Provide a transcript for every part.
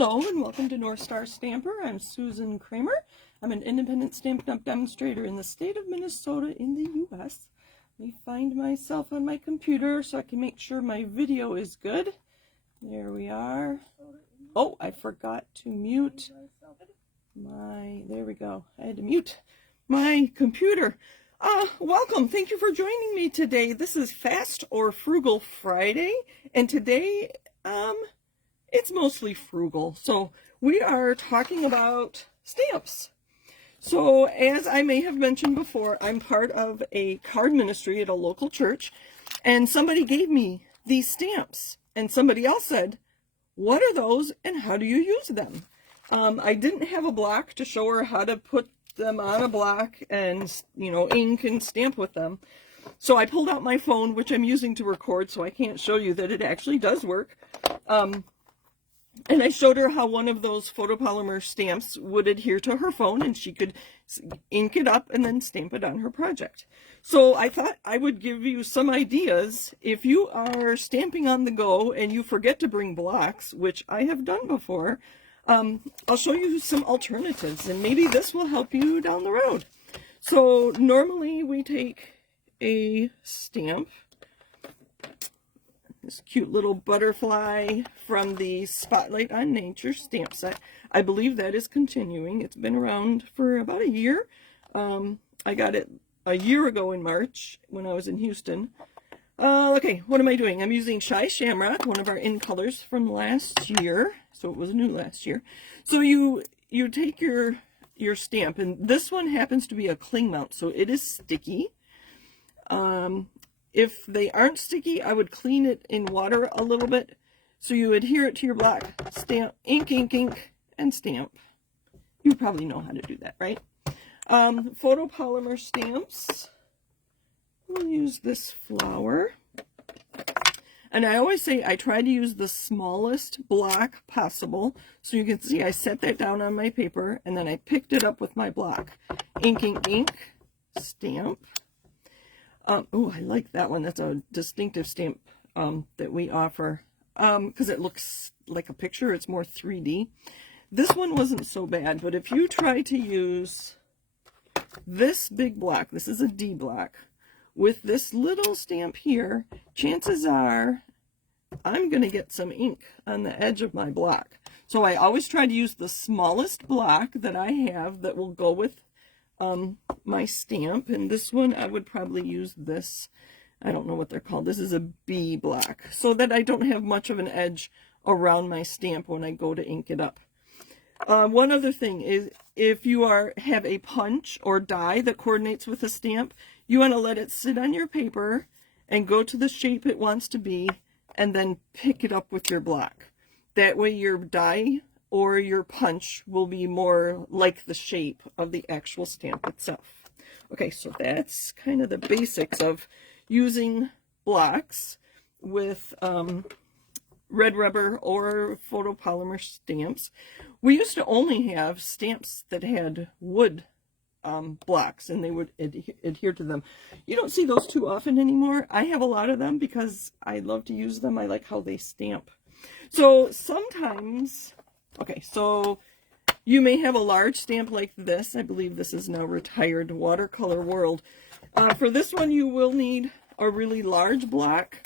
Hello and welcome to North Star Stamper. I'm Susan Kramer. I'm an independent Stampin' Up! Demonstrator in the state of Minnesota in the U.S. Let me find myself on my computer so I can make sure my video is good. There we are. Oh, I forgot to mute there we go. I had to mute my computer. Welcome. Thank you for joining me today. This is Fast or Frugal Friday, and today, it's mostly frugal. So we are talking about stamps. So as I may have mentioned before, I'm part of a card ministry at a local church, and somebody gave me these stamps, and somebody else said, what are those and how do you use them? I didn't have a block to show her how to put them on a block and, you know, ink and stamp with them. So I pulled out my phone, which I'm using to record, so I can't show you that it actually does work. And I showed her how one of those photopolymer stamps would adhere to her phone, and she could ink it up and then stamp it on her project. So I thought I would give you some ideas if you are stamping on the go and you forget to bring blocks, which I have done before. I'll show you some alternatives, and maybe this will help you down the road. So normally we take a stamp, this cute little butterfly from the Spotlight on Nature stamp set. I believe that is continuing. It's been around for about a year. I got it a year ago in March when I was in Houston. Okay, what am I doing? I'm using Shy Shamrock, one of our in colors from last year. So it was new last year. So you take your stamp, and this one happens to be a cling mount, so it is sticky. If they aren't sticky, I would clean it in water a little bit. So you adhere it to your block, stamp, ink, ink, ink, and stamp. You probably know how to do that, right? Photopolymer stamps. We'll use this flower. And I always say I try to use the smallest block possible. So you can see I set that down on my paper, and then I picked it up with my block. Ink, ink, ink, stamp. Oh, I like that one. That's a distinctive stamp that we offer because it looks like a picture. It's more 3D. This one wasn't so bad, but if you try to use this big block, this is a D block, with this little stamp here, chances are I'm going to get some ink on the edge of my block. So I always try to use the smallest block that I have that will go with my stamp, and this one I would probably use this, I don't know what they're called, this is a B block, so that I don't have much of an edge around my stamp when I go to ink it up. One other thing is, if you have a punch or die that coordinates with a stamp, you want to let it sit on your paper and go to the shape it wants to be, and then pick it up with your block. That way your die or your punch will be more like the shape of the actual stamp itself. Okay, so that's kind of the basics of using blocks with red rubber or photopolymer stamps. We used to only have stamps that had wood blocks, and they would adhere to them. You don't see those too often anymore. I have a lot of them because I love to use them. I like how they stamp. So sometimes, okay, so you may have a large stamp like this. I believe this is now Retired Watercolor World. For this one, you will need a really large block.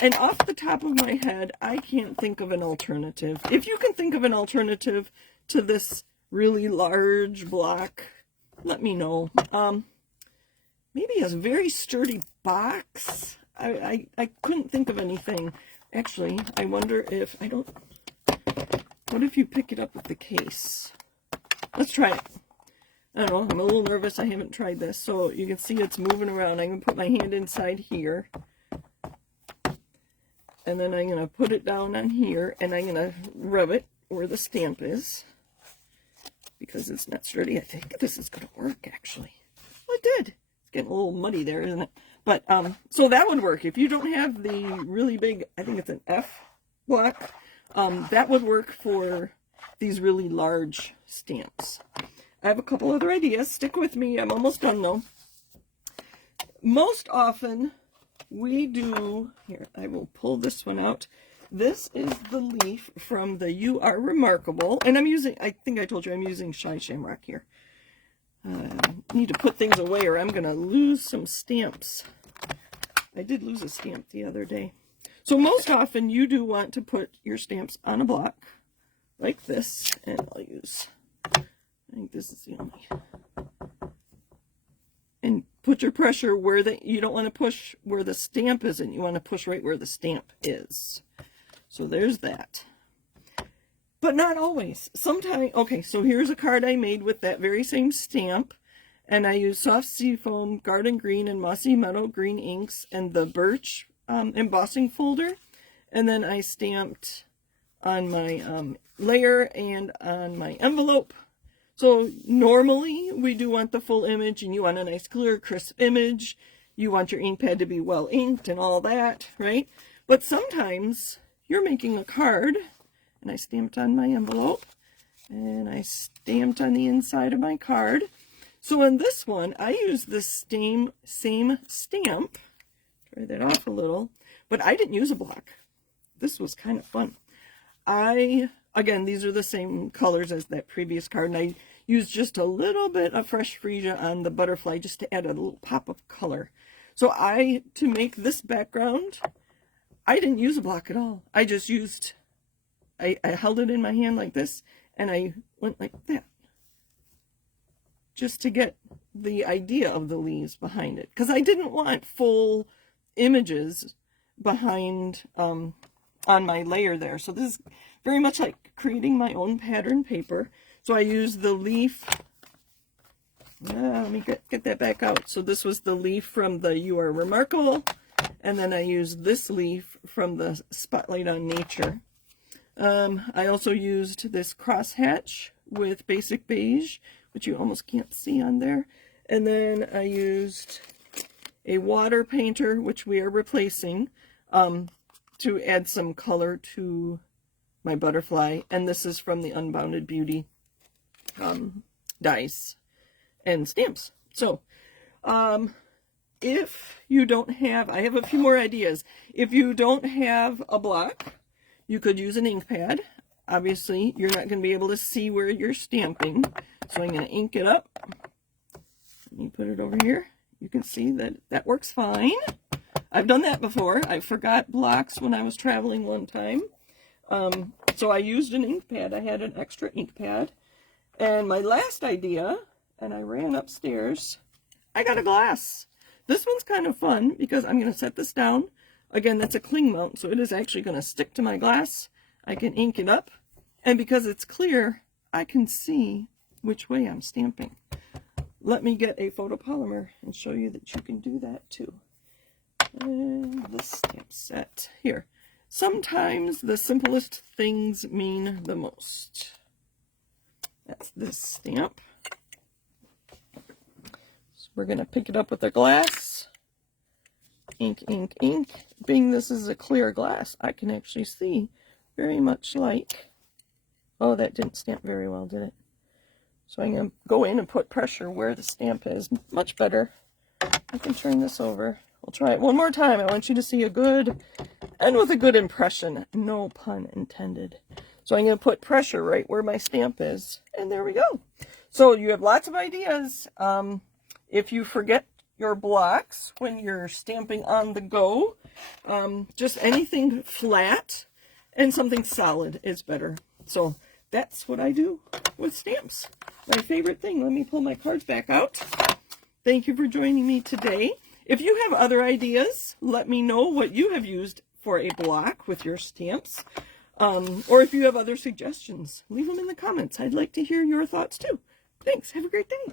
And off the top of my head, I can't think of an alternative. If you can think of an alternative to this really large block, let me know. Maybe a very sturdy box. I couldn't think of anything. Actually, I wonder if what if you pick it up with the case? Let's try it. I don't know, I'm a little nervous. I haven't tried this. So you can see it's moving around. I'm going to put my hand inside here. And then I'm going to put it down on here, and I'm going to rub it where the stamp is. Because it's not sturdy. I think this is going to work, actually. Well, it did. It's getting a little muddy there, isn't it? But, so that would work. If you don't have the really big, I think it's an F block, that would work for these really large stamps. I have a couple other ideas. Stick with me. I'm almost done, though. Most often, we do, here, I will pull this one out. This is the leaf from the You Are Remarkable. And I'm using, I think I told you I'm using Shy Shamrock here. Need to put things away or I'm going to lose some stamps. I did lose a stamp the other day. So most often you do want to put your stamps on a block like this. And I'll use, I think this is the only. And put your pressure where you don't want to push where the stamp isn't. You want to push right where the stamp is. So there's that. But not always. Sometimes, okay, so here's a card I made with that very same stamp. And I used soft seafoam, garden green, and mossy meadow green inks, and the birch embossing folder. And then I stamped on my layer and on my envelope. So normally we do want the full image, and you want a nice clear, crisp image. You want your ink pad to be well inked and all that, right? But sometimes you're making a card, and I stamped on my envelope, and I stamped on the inside of my card. So in this one, I used the same stamp. Try that off a little, but I didn't use a block. This was kind of fun. Again, these are the same colors as that previous card, and I used just a little bit of fresh freesia on the butterfly just to add a little pop of color. So to make this background, I didn't use a block at all. I just used, I held it in my hand like this, and I went like that, just to get the idea of the leaves behind it. Because I didn't want full images behind, on my layer there. So this is very much like creating my own pattern paper. So I used the leaf. Let me get that back out. So this was the leaf from the You Are Remarkable. And then I used this leaf from the Spotlight on Nature. I also used this crosshatch with basic beige, which you almost can't see on there. And then I used a water painter, which we are replacing, to add some color to my butterfly. And this is from the Unbounded Beauty dies and stamps. So if you don't have, I have a few more ideas. If you don't have a block, you could use an ink pad. Obviously, you're not going to be able to see where you're stamping. So I'm going to ink it up. Let me put it over here. You can see that that works fine. I've done that before. I forgot blocks when I was traveling one time. So I used an ink pad. I had an extra ink pad. And my last idea, and I ran upstairs, I got a glass. This one's kind of fun because I'm going to set this down. Again, that's a cling mount, so it is actually going to stick to my glass. I can ink it up. And because it's clear, I can see which way I'm stamping. Let me get a photopolymer and show you that you can do that too. And the stamp set here. Sometimes the simplest things mean the most. That's this stamp. So we're going to pick it up with a glass. Ink, ink, ink. Being this is a clear glass, I can actually see very much like... Oh, that didn't stamp very well, did it? So I'm going to go in and put pressure where the stamp is. Much better. I can turn this over. We'll try it one more time. I want you to see a good, and with a good impression. No pun intended. So I'm going to put pressure right where my stamp is. And there we go. So you have lots of ideas. If you forget your blocks when you're stamping on the go, just anything flat and something solid is better. So that's what I do with stamps. My favorite thing. Let me pull my cards back out. Thank you for joining me today. If you have other ideas, let me know what you have used for a block with your stamps. Or if you have other suggestions, leave them in the comments. I'd like to hear your thoughts too. Thanks. Have a great day.